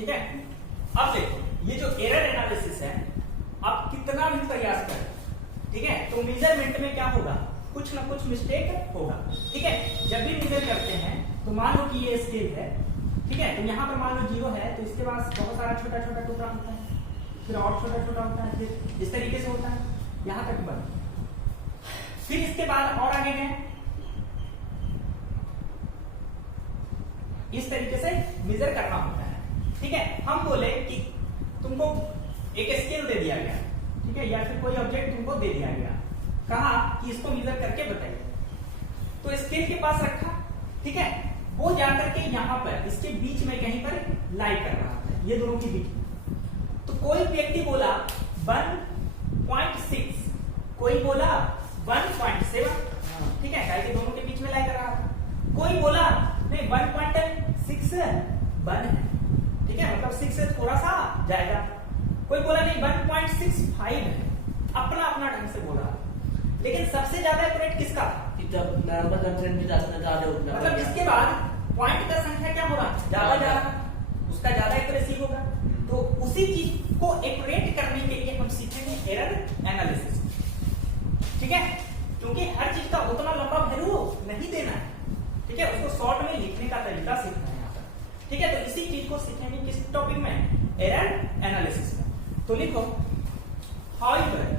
ठीक है। अब देखो ये जो एरर एनालिसिस है, आप कितना भी प्रयास करें, ठीक है, तो मेजरमेंट में क्या होगा, कुछ ना कुछ मिस्टेक होगा। ठीक है, जब भी मेजर करते हैं तो मान लो कि ये स्केल है, ठीक है, तो यहाँ पर मान लो 0 है, तो इसके पास बहुत सारा छोटा छोटा टुकड़ा होता है, फिर और छोटा छोटा होता है, फिर इस तरीके से होता है, यहाँ तक बन। फिर इसके बाद और आगे गए, इस तरीके से मेजर करना होता है। ठीक है, हम बोले कि तुमको एक स्केल दे दिया गया, ठीक है, या फिर कोई ऑब्जेक्ट तुमको दे दिया गया, कहा कि इसको मेजर करके बताइए, तो स्केल के पास रखा, ठीक है, वो जाकर के यहाँ पर इसके बीच में कहीं पर लाई कर रहा है, ये दोनों के बीच में। तो कोई व्यक्ति बोला 1.6, कोई बोला 1.7, ठीक है, गाय के दोनों के बीच में लाई कर रहा था। कोई बोला नहीं 1.6 1 है, ठीक है, मतलब 6 से थोड़ा सा जाएगा। कोई बोला नहीं 1.65 है, अपना अपना ढंग से बोला। लेकिन सबसे ज्यादा एक्यूरेट किसका था, मतलब जिसके बाद पॉइंट का संख्या क्या हो रहा है, ज्यादा जा रहा है, उसका ज्यादा एक्यूरेसी होगा। तो उसी चीज को एक्यूरेट करने के लिए हम सीखेंगे एरर एनालिसिस। ठीक है, क्योंकि हर चीज का उतना लंबा वैल्यू नहीं देना है, ठीक है, उसको शॉर्ट में लिखने का तरीका सीखना है यहाँ पर। ठीक है, तो इसी चीज को सीखेंगे किस टॉपिक में, एरर एनालिसिस में। तो लिखो however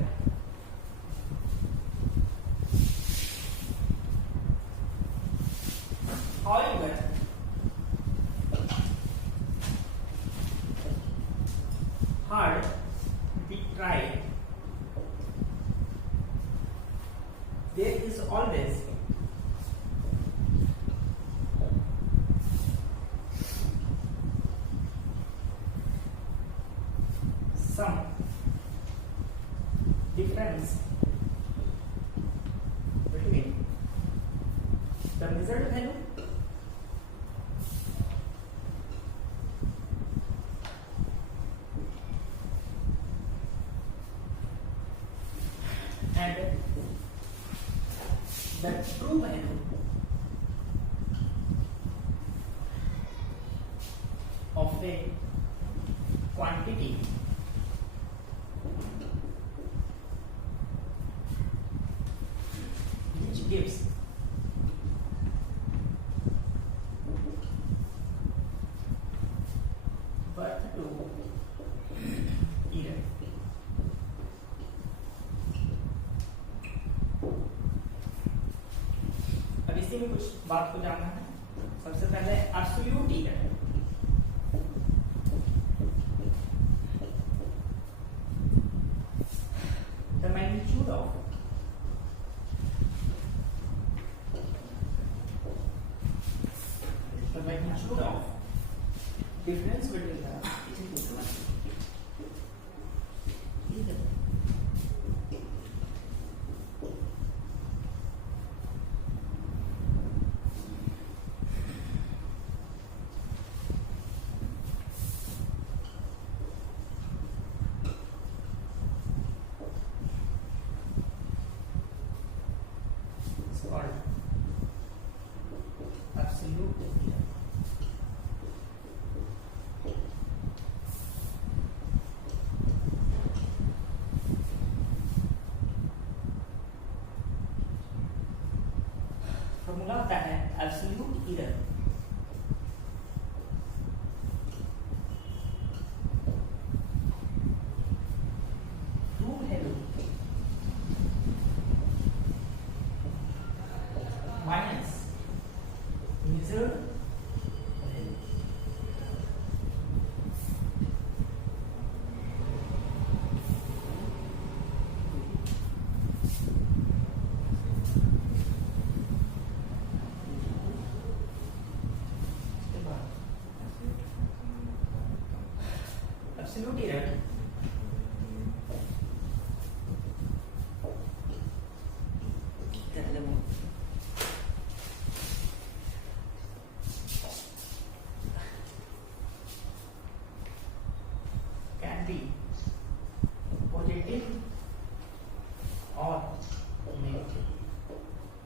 hard we try, there is always some difference between the result value and the true value of a quantity which gives birth to error। अब इसी में कुछ बात को जानना है। सबसे पहले absolute error, the magnitude of difference between it's called absolute error। Formula होता है absolute error true value minus measured value. Absolute error can be positive or negative।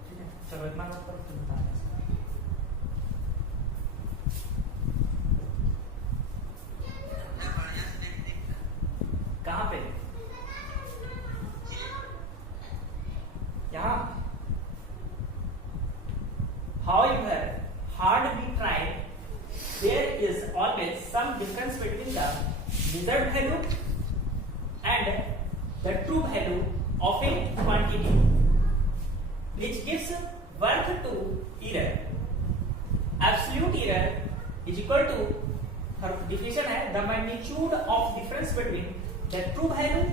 ठीक है, चलो इतना नोट करो, फिर बताना। however hard we try, there is always some difference between the measured value and the true value of a quantity, which gives birth to error. Absolute error is equal to, her definition है, the magnitude of difference between the true value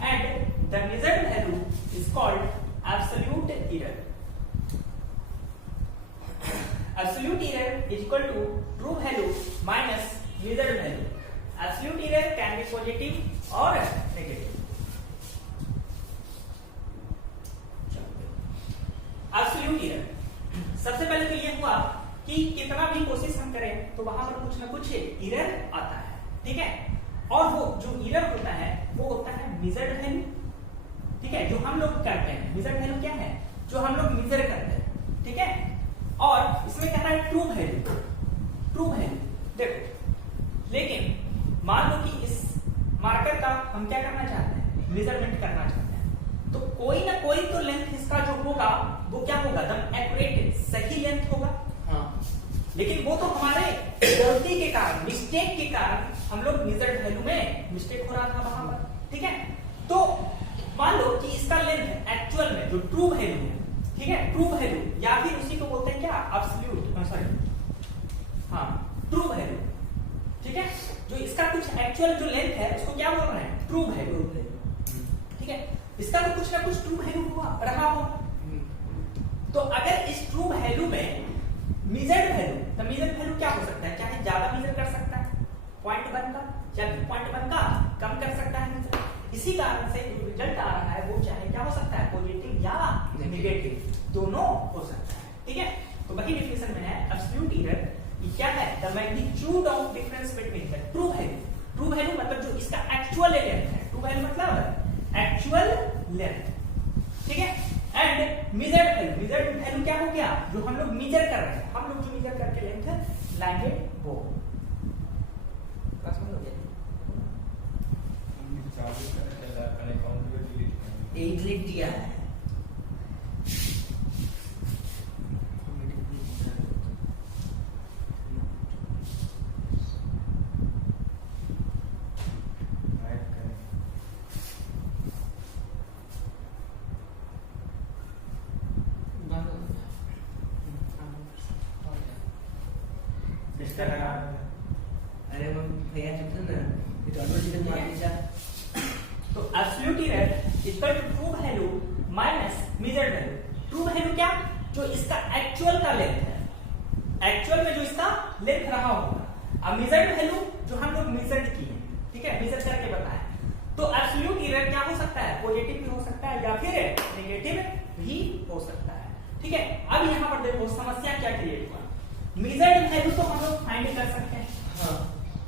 and the measured value is called absolute error. Absolute error is equal to true value minus measured value. Absolute error can be positive or negative. Absolute error, सबसे पहले तो ये हुआ कि कितना भी कोशिश हम करें तो वहां पर कुछ ना कुछ एरर आता है, ठीक है। और वो जो एरर होता है वो होता है मेजर्ड वैल्यू, ठीक है, जो हम लोग करते हैं। मेजर्ड वैल्यू क्या है? जो हम लोग मेजर करते हैं, ठीक है। और इसमें क्या है? True value. ट्रू वैल्यू देखो, लेकिन मान लो कि इस मार्कर का हम क्या करना चाहते हैं? मेजरमेंट करना चाहते हैं, तो कोई ना कोई तो लेंथ इसका जो होगा वो क्या होगा? एकदम एक्यूरेट सही लेंथ होगा। हाँ, लेकिन वो तो हमारे गलती के कारण, मिस्टेक के कारण हम लोग मेजर्ड वैल्यू में मिस्टेक हो रहा था वहां पर, ठीक है। तो मान लो कि इसका लेंथ एक्चुअल में जो ट्रू वैल्यू है, ठीक है, ट्रू वैल्यू या फिर उसी को बोलते हैं क्या? एब्सोल्यूट, सॉरी, हाँ, ट्रू वैल्यू, ठीक है। जो इसका कुछ एक्चुअल जो लेंथ है उसको क्या बोल रहे हैं? ट्रू वैल्यू, ठीक है। इसका तो कुछ ना कुछ ट्रू वैल्यू हुआ रहा हो, तो अगर इस ट्रू वैल्यू में मेजर्ड वैल्यू, तो मेजर्ड वैल्यू क्या हो सकता है? चाहे ज्यादा मेजर कर सकता है 0.1 का, चाहे 0.1 का कम कर सकता है। इसी कारण से जो रिजल्ट आ रहा है वो चाहे क्या हो सकता है? पॉजिटिव या नेगेटिव, दोनों हो सकता है, ठीक है। तो वही डेफिनेशन में है एब्सोल्यूट एरर। ये क्या है? The magnitude of difference between the true value. True value मतलब जो इसका एक्चुअल लेंथ है, ट्रू वैल्यू मतलब एक्चुअल लेंथ, ठीक है, and measured value. Measured value क्या हो गया? जो हम लोग मेजर कर रहे हैं, हम लोग जो मेजर करके लेंथ लाएंगे वो। डिलीट दिया है, अरे वो भैया चुप ना, ये तो अनोचित मार दिया। तो absolute error equal to true value minus measured value. True value क्या? जो इसका एक्चुअल का लेंथ है, एक्चुअल में जो इसका लेंथ रहा होगा। अब मेजर्ड वैल्यू जो हम लोग मेजर्ड किए, ठीक है, मेजर करके बताए। तो एब्सोल्यूट एरर क्या हो सकता है? पॉजिटिव भी हो सकता है या फिर नेगेटिव भी हो सकता है, ठीक है। अब यहाँ पर देखो समस्या क्या क्रिएट हुआ। मेजर्ड वैल्यू तो हम लोग फाइंड कर सकते हैं, हाँ,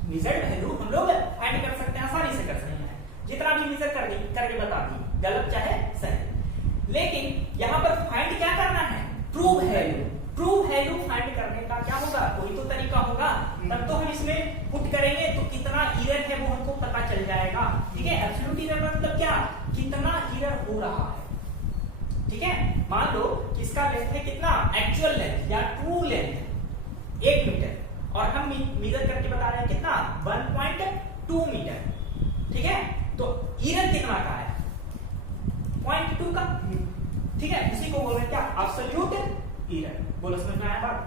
मेजर्ड वैल्यू हम लोग फाइंड कर सकते हैं, आसानी से कर सकते हैं, जितना भी मेजर करके बता दी, गलत चाहे सही। लेकिन यहाँ पर फाइंड क्या करना है? True value. True value find करने का क्या होगा? कोई तो तरीका होगा, तब तो हम इसमें पुट करेंगे तो कितना एरर है वो हमको पता चल जाएगा, ठीक है। एब्सोल्यूट एरर मतलब क्या? कितना एरर हो रहा है, ठीक है। मान लो कि इसका लेंथ है कितना? एक्चुअल लेंथ या ट्रू लेंथ 1 मीटर, और हम मेजर करके बता रहे हैं कितना? 1.2 मीटर, ठीक है। तो एरर कितना का है? 0.2 का, ठीक है। इसी को बोल रहे हैं क्या? Absolute error. बोलो, समझ में आया बात?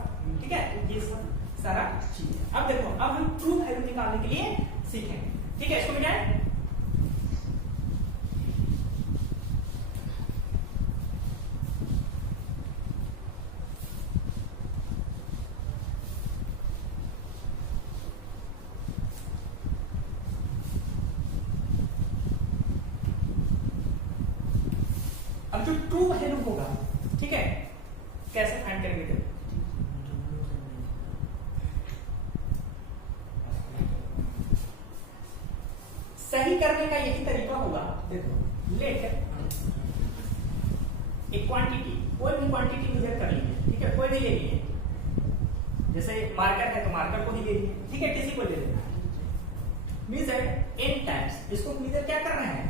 ठीक है, ये सब सारा चीज है। अब देखो, अब हम ट्रू वैल्यू निकालने के लिए सीखेंगे, ठीक है। इसको मिटाएं। अब जो ट्रू वैल्यू होगा, ठीक है, कैसे फाइंड करेंगे? सही करने का यही तरीका होगा। देखो, लेट एक क्वांटिटी, कोई भी क्वांटिटी मेजर कर लीजिए, ठीक है, कोई भी ले लीजिए। जैसे मार्कर है तो मार्कर को ही ले लीजिए, ठीक है, किसी को ले लेना। मेजर n टाइम्स, इसको मेजर क्या कर रहे हैं?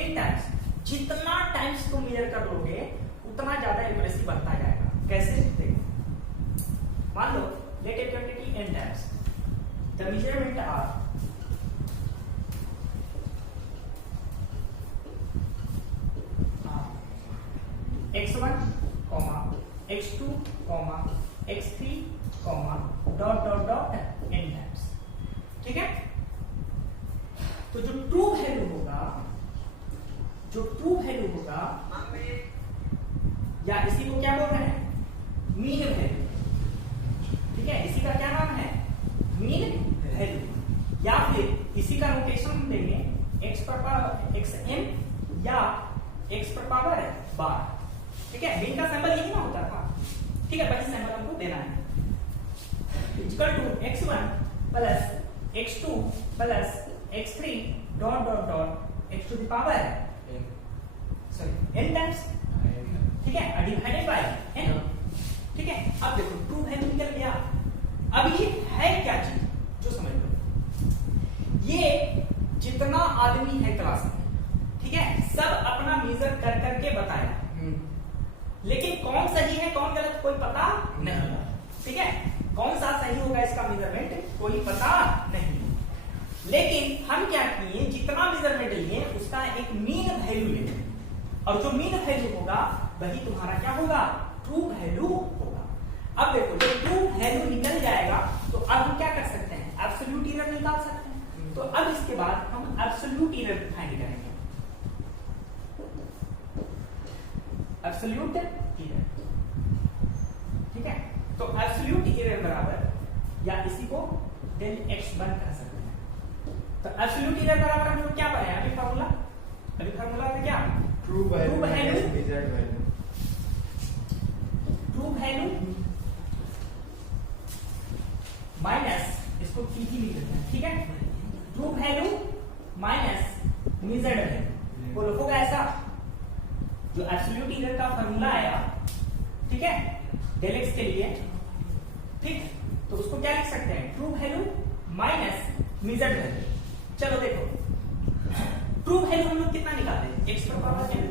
n times. जितना टाइम्स तुम मेजर कर लोगे उतना ज्यादा एक्यूरेसी बढ़ता जाएगा। कैसे? देखो, the measurement are x1, x2, x3, dot dot dot n times. ठीक है, तो जो ट्रू वैल्यू होगा या इसी को क्या बोल रहे हैं, मीन वैल्यू। ठीक है, इसी का क्या नाम है, मीन वैल्यू, या फिर इसी का नोटेशन हम देंगे x पर पावर xn या x पर पावर 12। ठीक है, मीन का सिंबल यही ना होता था। ठीक है, वही सिंबल हमको देना है, equal to x1 plus x2 plus x3 dot dot dot x to the power n times. ठीक है, डिवाइडेड बाय n। ठीक है, अब देखो ट्रू वैल्यू निकल गया। अब ये है क्या चीज, जो समझ लो, ये जितना आदमी है क्लास में, ठीक है, सब अपना मेजर कर करके बताया, लेकिन कौन सही है कौन गलत कोई पता नहीं। ठीक है, कौन सा सही होगा इसका मेजरमेंट कोई पता नहीं। लेकिन हम क्या किए, जितना मेजरमेंट लिए उसका एक मीन वैल्यू लेंगे, और जो मीन वैल्यू होगा वही तुम्हारा क्या होगा, ट्रू वैल्यू होगा। अब देखो, जब ट्रू वैल्यू निकल जाएगा तो अब हम क्या कर सकते हैं, एब्सोल्यूट एरर निकाल सकते हैं। तो अब इसके बाद हम एब्सोल्यूट एरर फाइंड करेंगे, एब्सोल्यूट एरर। ठीक है, तो एब्सोल्यूट एरर बराबर, या इसी को डेल x1 कह सकते हैं। तो एब्सोल्यूट एरर बराबर हम लोग क्या पढ़े अभी फार्मूला था क्या, true value measured value, true value minus, इसको पीटी लिख देते हैं। ठीक है, true value minus measured value, बोलो होगा ऐसा। जो एब्सोल्यूट एरर का फार्मूला आया, ठीक है, डेल एक्स के लिए, ठीक, तो उसको क्या लिख सकते हैं, true value minus measured value. चलो देखो, ट्रू वैल्यू हम लोग कितना निकालते हैं, x पर पावर n।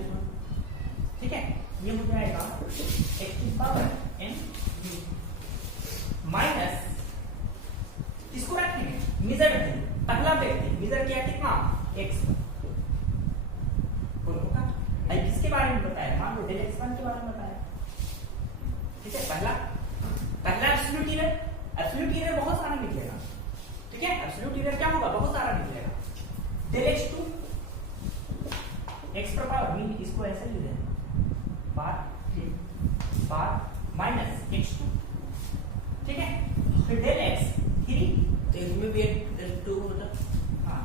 ठीक है, ये हो जाएगा x की पावर n माइनस, इसको रखेंगे मेजर्ड वैल्यू, पहला व्यक्ति मेजर किया कितना, x। बोलो होगा, अभी किसके बारे में बताया, मान लो डेल x1 के बारे में बताया। ठीक है, पहला एब्सोल्यूट एरर बहुत सारा निकलेगा। ठीक है, एब्सोल्यूट एरर क्या होगा, बहुत सारा निकलेगा। डेल x2 x पर पावर मीन, इसको ऐसे लिख दें बार माइनस x2। ठीक है, फिर डेल x3, तो इसमें भी एक 2 होता। हाँ,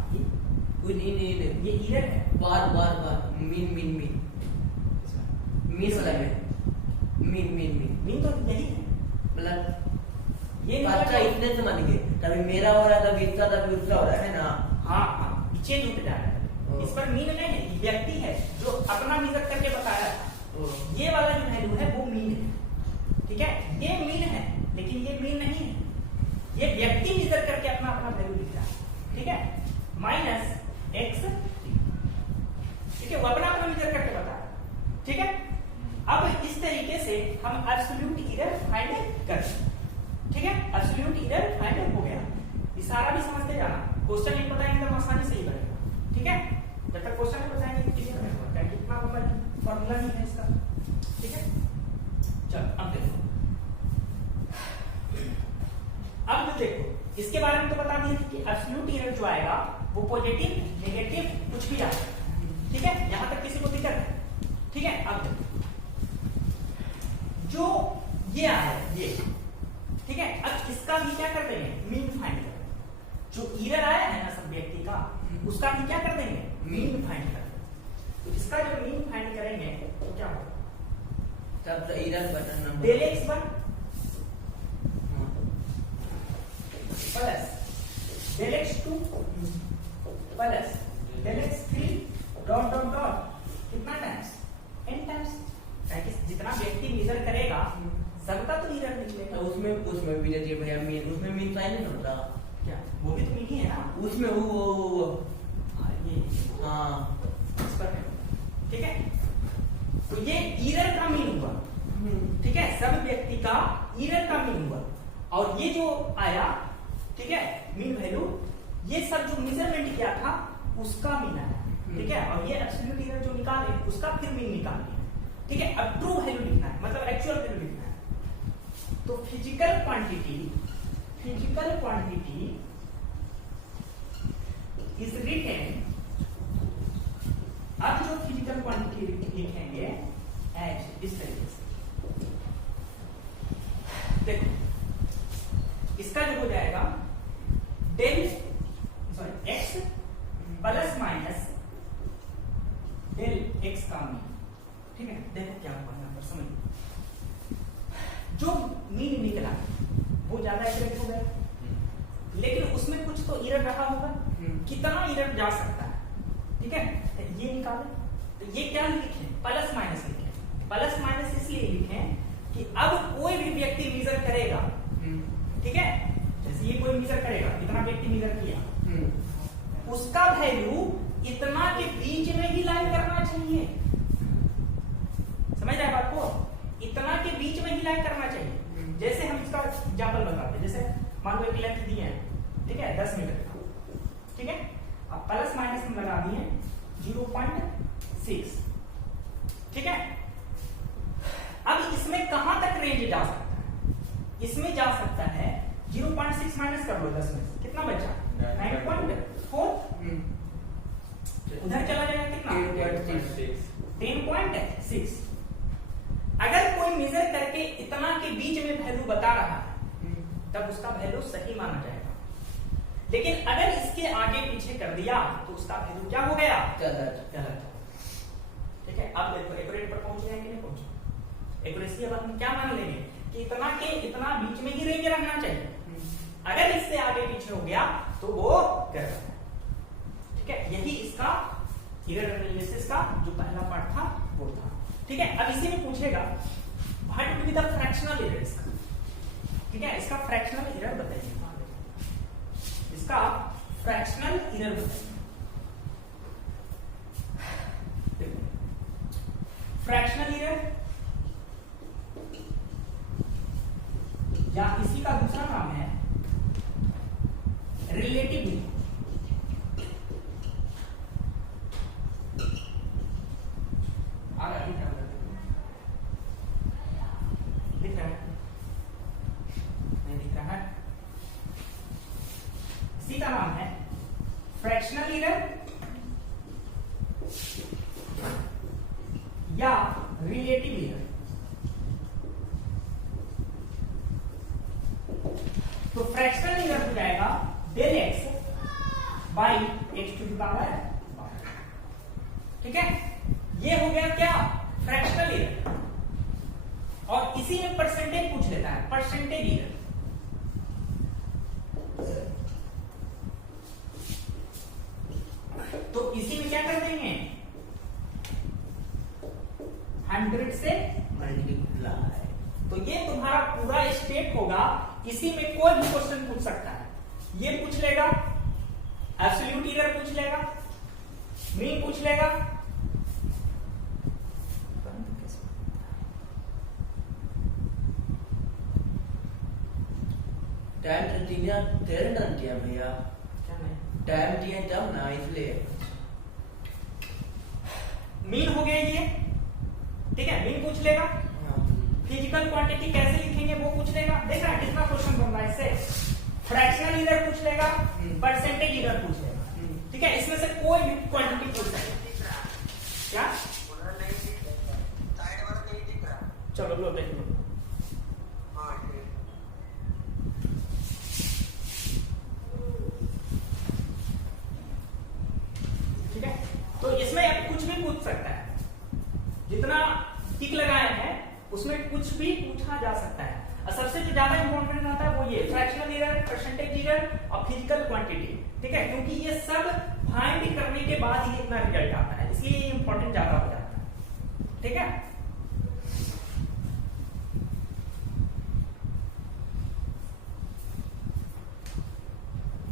कोई नहीं, ये एरर है, बार मीन वाला में मीन तो यही है, मतलब ये अच्छा इतने से मान गए, कभी मेरा हो रहा है, कभी इसका, कभी उसका हो रहा है ना। हाँ, चेंज होते जा रहा है। इस पर मीन नहीं है, व्यक्ति है जो अपना मेजर करके बताया था। ये वाला जो वैल्यू है वो मीन है। ठीक है, ये मीन है, लेकिन ये मीन नहीं है, ये व्यक्ति मेजर करके अपना वैल्यू लिख रहा है। ठीक है, माइनस x। ठीक है, वो अपना मेजर करके बताया। ठीक है, अब इस तरीके से हम एब्सोल्यूट एरर फाइंड करते हैं। ठीक है, एब्सोल्यूट एरर फाइंड हो गया। इशारा भी समझते जाना, क्वेश्चन नहीं बताएंगे तो आसानी से ही बनेगा। ठीक है, जब तक क्वेश्चन नहीं बताएंगे तो क्लियर नहीं होगा, कितना फॉर्मूला नहीं है इसका। ठीक है, चलो अब देखो, इसके बारे में तो बता दिए कि एब्सोल्यूट एरर जो आएगा वो पॉजिटिव नेगेटिव कुछ भी आ सकता है। ठीक है, यहां तक किसी को दिक्कत है। ठीक है, अब देखो जो ये आया ये, ठीक है, अब इसका भी क्या कर देंगे, मीन फाइंड कर देंगे। जो एरर आया है ना सब व्यक्ति का, उसका भी क्या कर देंगे, मीन फाइंड कर देंगे। तो इसका जो मीन फाइंड करेंगे तो क्या होगा, तब तो error button number del x1 plus del x2 plus del x3 dot dot dot कितना टाइम्स, n टाइम्स। जितना व्यक्ति मेजर करेगा सबका तो एरर निकलेगा। उसमें भी देखिए भैया मीन, उसमें मीन साइन नहीं होता क्या, वो भी तो मीन ही है ना उसमें, वो ये हाँ इस पर है। ठीक है, तो ये एरर का मीन हुआ। ठीक है, सब व्यक्ति का एरर का मीन हुआ। और ये जो आया ठीक है, मीन वैल्यू ये सब जो मेजरमेंट किया था उसका मीन है, ठीक है, और ये एब्सोल्यूट एरर जो निकाले उसका फिर मीन निकाल दिया, ठीक है। अब ट्रू वैल्यू लिखना है, मतलब एक्चुअल वैल्यू लिखना है। तो फिजिकल क्वांटिटी इज रिटन, अब जो फिजिकल क्वांटिटी लिखेंगे एज इस तरीके से, देखो इसका जो हो जाएगा del x plus minus del x का मीन, ठीक है। देखो क्या हुआ यहां पर, समझ जो मीन निकला वो ज्यादा एक्यूरेट हो गया, लेकिन उसमें कुछ तो एरर रहा होगा, कितना एरर जा सकता है, ठीक है, ये निकाले। तो ये क्या लिखे, प्लस माइनस लिखे, प्लस माइनस इसलिए लिखे कि अब कोई भी व्यक्ति मेजर करेगा, ठीक है, जैसे ये कोई मेजर करेगा, इतना व्यक्ति मेजर किया, उसका वैल्यू इतना के बीच में ही लाइन करना चाहिए, समझ रहे बात को, इतना के बीच में ही लाइन करना चाहिए। जैसे हम इसका एग्जांपल बताते हैं, जैसे मान लो एक लेंथ दिए हैं, ठीक है, 10 मीटर का, ठीक है, अब प्लस माइनस हम लगा दिए 0.6, ठीक है। अब इसमें कहां तक रेंज जा सकता है, इसमें जा सकता है 0.6 माइनस कर लो 10 में, कितना बचा 9.4, उधर चला जाएगा कितना 10.6। अगर कोई मेजर करके इतना के बीच में वैल्यू बता रहा है तब उसका वैल्यू सही माना जाएगा, लेकिन अगर इसके आगे पीछे कर दिया तो उसका वैल्यू क्या हो गया, गलत, ठीक है। अब देखो एक्यूरेट पर पहुंच गए कि नहीं पहुंचे, एक्यूरेसी अब हम क्या मान लेंगे कि इतना के इतना बीच में ही रेंज रखना चाहिए, अगर इससे आगे पीछे हो गया तो वो गलत है, ठीक है। यही इसका एरर एनालिसिस का जो पहला पार्ट था वो था, ठीक है। अब इसी में पूछेगा what will be the fractional error इसका, ठीक है, इसका फ्रैक्शनल एरर बताइए, इसका फ्रैक्शनल एरर बताइए। फ्रैक्शनल एरर या इसी का दूसरा नाम है रिलेटिव एरर, दिख रहा है, नहीं दिख रहा है, इसी का नाम है फ्रैक्शनल एरर या रिलेटिव एरर। तो फ्रैक्शनल एरर हो जाएगा del x by x to the power, ठीक है, ये हो गया क्या फ्रैक्शनल एरर। और इसी में परसेंटेज पूछ लेता है, परसेंटेज एरर, तो इसी में क्या कर देंगे 100 से मल्टीप्लाई, तो ये तुम्हारा पूरा स्टेप होगा। इसी में कोई भी क्वेश्चन पूछ सकता है, ये पूछ लेगा, एब्सोल्यूट एरर पूछ लेगा, मीन पूछ लेगा, टाइम रन किया भैया, टाइम दिया तब ना, इसलिए मीन हो गया ये, ठीक है, मीन पूछ लेगा, फिजिकल क्वांटिटी कैसे लिखेंगे वो पूछ लेगा, देख रहा है कितना क्वेश्चन बन रहा है इससे, फ्रैक्शनल एरर पूछ लेगा, परसेंटेज एरर पूछ लेगा, ठीक है, इसमें से कोई भी क्वांटिटी पूछ सकता है, क्या चलो लो देख लो, ठीक है। तो इसमें आप कुछ भी पूछ सकता है, जितना टिक लगाए हैं उसमें कुछ भी पूछा जा सकता है, और सबसे जो ज्यादा इंपॉर्टेंट रहता है वो ये फ्रैक्शनल एरर, परसेंटेज एरर और फिजिकल क्वांटिटी, ठीक है, क्योंकि ये सब फाइंड करने के बाद ही इतना रिजल्ट आता है, इसलिए ये इंपॉर्टेंट ज्यादा हो जाता है, ठीक है।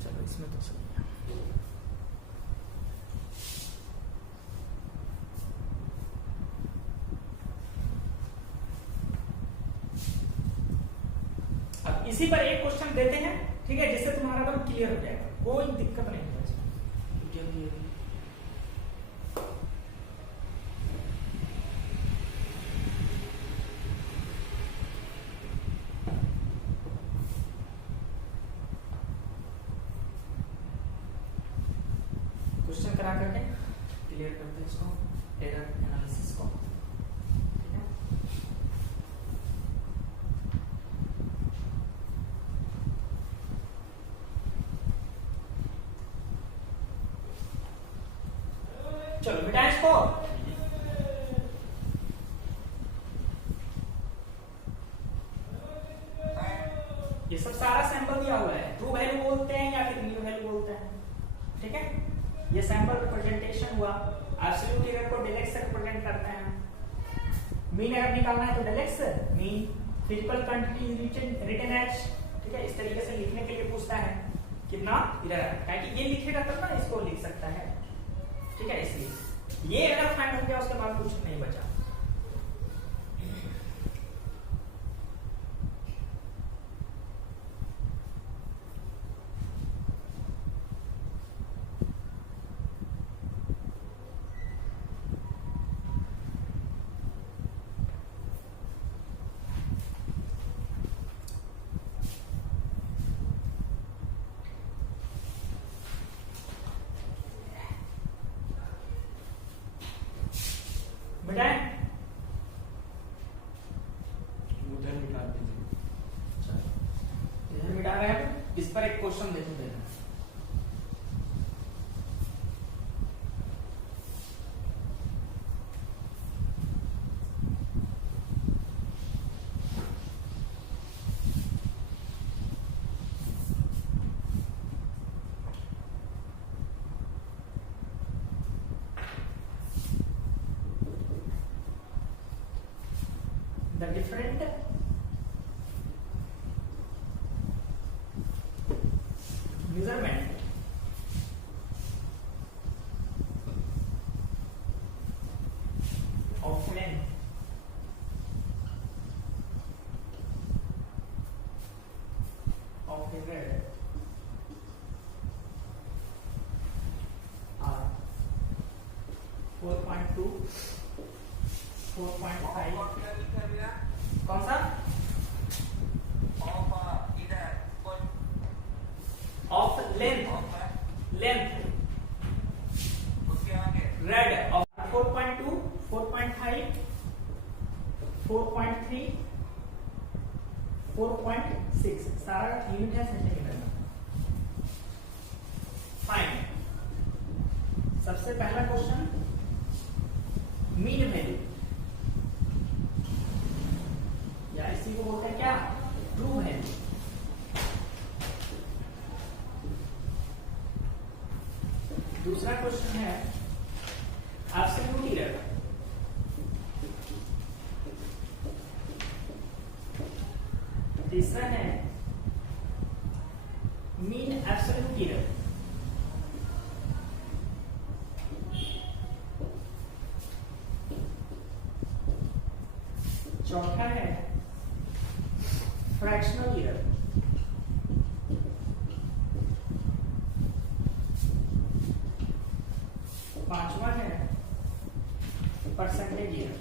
चलो इसमें तो सही है। अब इसी पर एक क्वेश्चन देते हैं, ठीक है, जिससे तुम्हारा एकदम क्लियर हो जाएगा, कोई दिक्कत नहीं होगा इसमें। क्वेश्चन करा करके क्लियर करते हैं इसको, एरर एनालिसिस को। ठीक है, चलो बेटा इसको ये सब सारा सैंपल दिया हुआ है, ट्रू वैल्यू बोलते हैं या फिर न्यू वैल्यू बोलते हैं। ठीक है, ये सैंपल रिप्रेजेंटेशन हुआ। एब्सोल्यूट एरर को del x से रिप्रेजेंट करते हैं। मीन एरर निकालना है तो del x mean, physical quantity written as. ठीक है, इस तरीके से लिखने के लिए पूछता है कितना एरर है, क्योंकि ये लिखेगा तब ना इसको लिख सकता है। ठीक है, इसलिए ये अगर फाइंड हो गया उसके बाद कुछ नहीं बचा। मिटाएं, उधर निकाल दीजिए। इधर मिटा रहे हैं। इस पर एक क्वेश्चन देखो देना। The different measurement of length of a red are 4.2, 4.5। कौन सा? Of length, length rid of 4.2, 4.5, 4.3, 4.6 सारा यूनिट है सेंटीमीटर में। फाइन, सबसे पहला क्वेश्चन मीन वैल्यू, या इसी को बोलते हैं क्या, ट्रू वैल्यू। दूसरा क्वेश्चन है एब्सोल्यूट एरर। तीसरा है मीन एब्सोल्यूट एरर। चौथा है फ्रैक्शनल एरर। पांचवा है परसेंटेज एरर।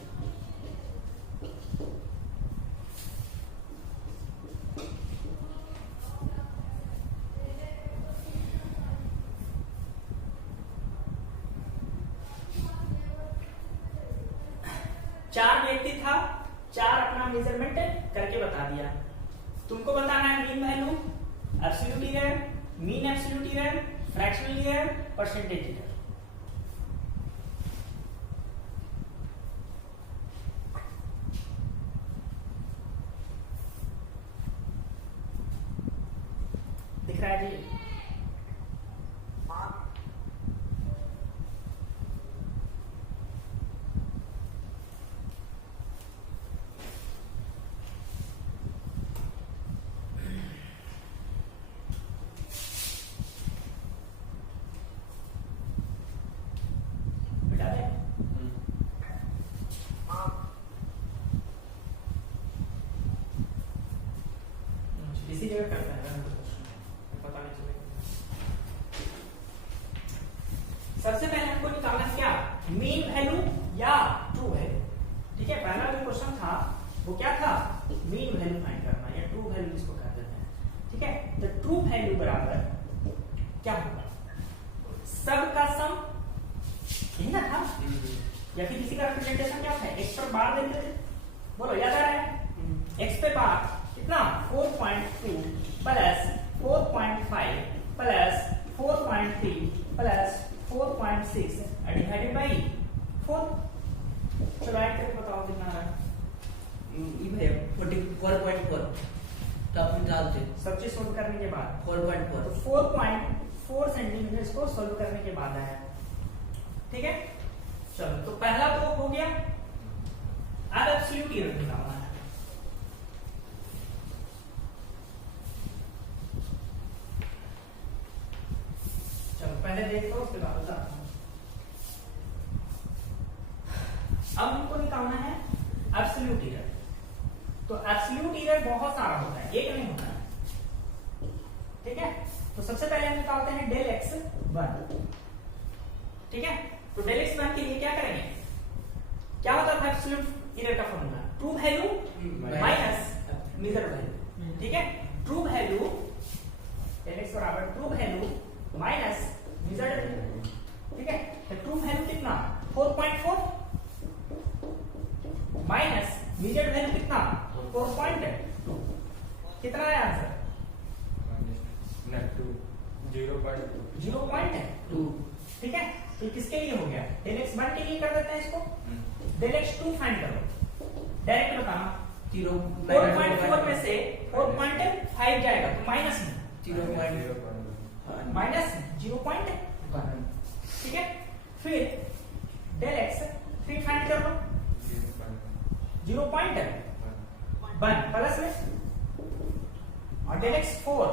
चार व्यक्ति था, चार अपना मेजरमेंट करके बता दिया। तुमको बताना है mean value, absolute error, mean absolute error, fractional error, percentage error. दिख रहा है जी? इसी जगह करता है। ट्रू वैल्यू इसको कह देते हैं, ठीक है। तो ट्रू वैल्यू बराबर क्या होगा, सब का सम, यही ना था, या फिर किसी का रिप्रेजेंटेशन क्या था, एक्स पर बार देते थे, बोलो याद आ रहा है, एक्स पे बार कितना 4.2 plus 4.5 plus 4.3 plus 4.6 divided by 4। चलो ऐड करके बताओ कितना आ रहा है। ये भैया 44.4 तो आप निकालते सब चीज सोल्व करने के बाद 4.4 तो 4.4 सेंटीमीटर इसको सोल्व करने के बाद आया, ठीक है। चलो तो पहला तो हो गया, अब एब्सोल्यूट एरर निकालना है। चलो पहले देख लो उसके बाद बताता हूं। अब हमको निकालना है एब्सोल्यूट एरर। तो एब्सोल्यूट एरर बहुत सारा होता है, एक नहीं होता है, ठीक है। तो सबसे पहले हम निकालते हैं डेल एक्स 1, ठीक है। तो डेल एक्स 1 के लिए क्या करेंगे, क्या होता है एब्सोल्यूट एरर का formula, true value minus measure value, ठीक है। ट्रू वैल्यू डेल एक्स बराबर true value minus measure value, ठीक है। तो ट्रू वैल्यू कितना 4.4 माइनस मेजर वैल्यू कितना 4.2, कितना है आंसर 0.2, ठीक है। तो किसके लिए हो गया, डेल एक्स 1 के लिए कर देते हैं इसको, डेल एक्स 2 फाइंड करो, डायरेक्ट बताना 4.4 में से 4.5 जाएगा तो माइनस में 0.1, ठीक है। फिर डेल एक्स 3 फाइंड कर लो 0.1 प्लस में, और डेल एक्स 4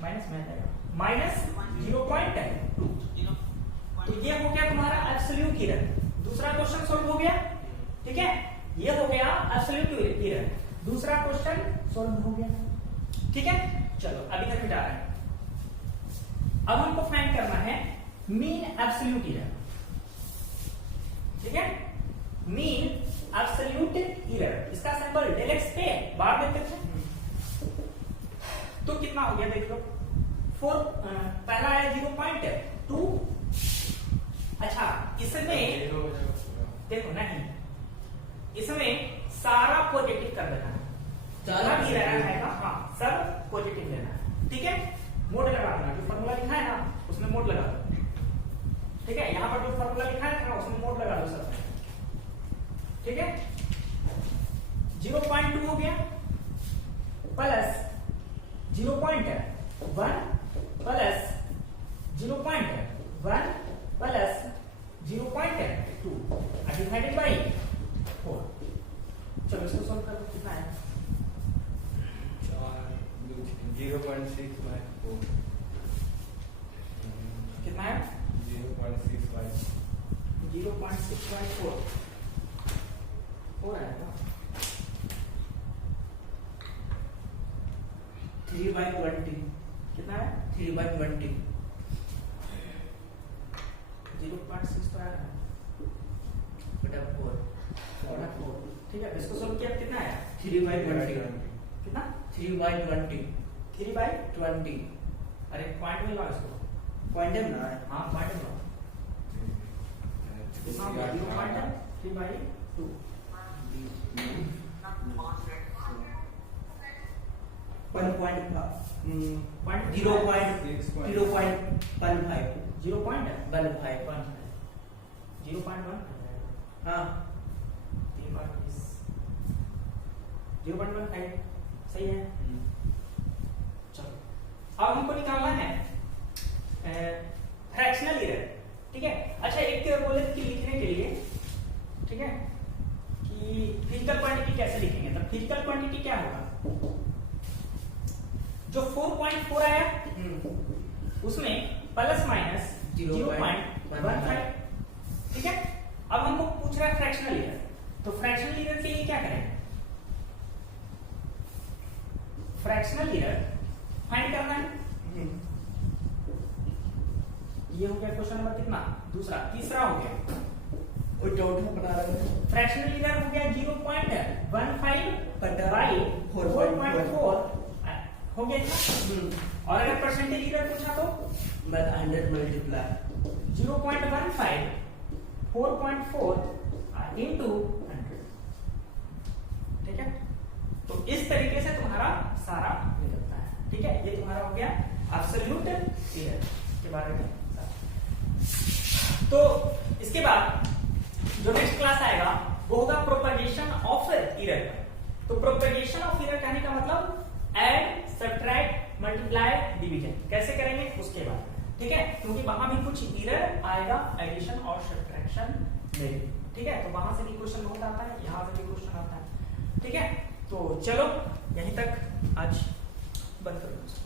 माइनस में जाएगा माइनस 0.2। तो ये हो गया तुम्हारा एब्सोल्यूट एरर, दूसरा क्वेश्चन सोल्व हो गया, ठीक है। ये हो गया एब्सोल्यूट एरर, दूसरा क्वेश्चन सोल्व हो गया, ठीक है। चलो अभी तक मिटा रहे हैं। अब हमको फाइंड करना है मीन एब्सोल्यूट एरर, ठीक है। मीन एब्सोल्यूट एरर, इसका सिंबल डेल एक्स पे बार देते थे, तो कितना हो गया देख लो, 4 पहला आया 0.2, अच्छा इसमें देखो नहीं, इसमें सारा पॉजिटिव कर देना है, सारा भी रहना है, हाँ सब पॉजिटिव लेना है, ठीक है। मोड लगा देना, जो फॉर्मूला लिखा है ना उसमें मोड लगा दो, ठीक है। यहाँ पर जो फॉर्मूला लिखा है ना उसमें मोड लगा दो सब, ठीक है। 0.2 हो गया plus 0.1 plus 0.1 plus 0.2 divided by 4। चलो इसको सॉल्व कर दो, कितना है 0.6/4, कितना है 0.6/4 हो रहा है ना, 3/20 कितना है 3/20 0.6 तो आ रहा है बटा 4, ठीक है। इसको सॉल्व किया कितना है 3/20 कितना 3/20 3/20, अरे पॉइंट में लगाओ इसको, पॉइंट है ना, हाँ पॉइंट में लगाओ, कितना 0.3/2 हाँ 0.15 सही है। चलो अब हमको निकालना है फ्रैक्शनल एरर, ठीक है। अच्छा एक बोले कि लिखने के लिए, ठीक है, कि फिजिकल क्वांटिटी कैसे लिखेंगे, तो फिजिकल क्वांटिटी क्या होगा, जो 4.4 आया उसमें प्लस माइनस 0.15, ठीक है। अब हमको पूछ रहा है फ्रैक्शनल एरर, तो फ्रैक्शनल एरर के लिए क्या करें, फ्रैक्शनल एरर फाइंड करना है। ये हो गया क्वेश्चन नंबर कितना, दूसरा, तीसरा हो गया कोई डाउट है बना रहा है, फ्रैक्शनल एरर हो गया 0.15 गया था। और अगर परसेंटेज एरर पूछा तो मैं 100 मल्टीप्लाई 0.15 4.4 into 100। ठीक है, तो इस तरीके से तुम्हारा सारा निकलता है। ठीक है, ये तुम्हारा हो गया एब्सोल्यूट एरर के बारे में। तो इसके बाद जो नेक्स्ट क्लास आएगा वो होगा प्रोपगेशन ऑफ एरर। तो प्रोपगेशन ऑफ एरर कहने का मतलब ऐड, सब्ट्रैक्ट, मल्टीप्लाई, डिवीजन कैसे करेंगे उसके बाद। ठीक है, क्योंकि वहां भी कुछ एरर आएगा एडिशन और सब्ट्रैक्शन में। ठीक है, तो वहां से भी क्वेश्चन बहुत आता है, यहां से भी क्वेश्चन आता है। ठीक है, तो चलो यहीं तक आज बंद करो।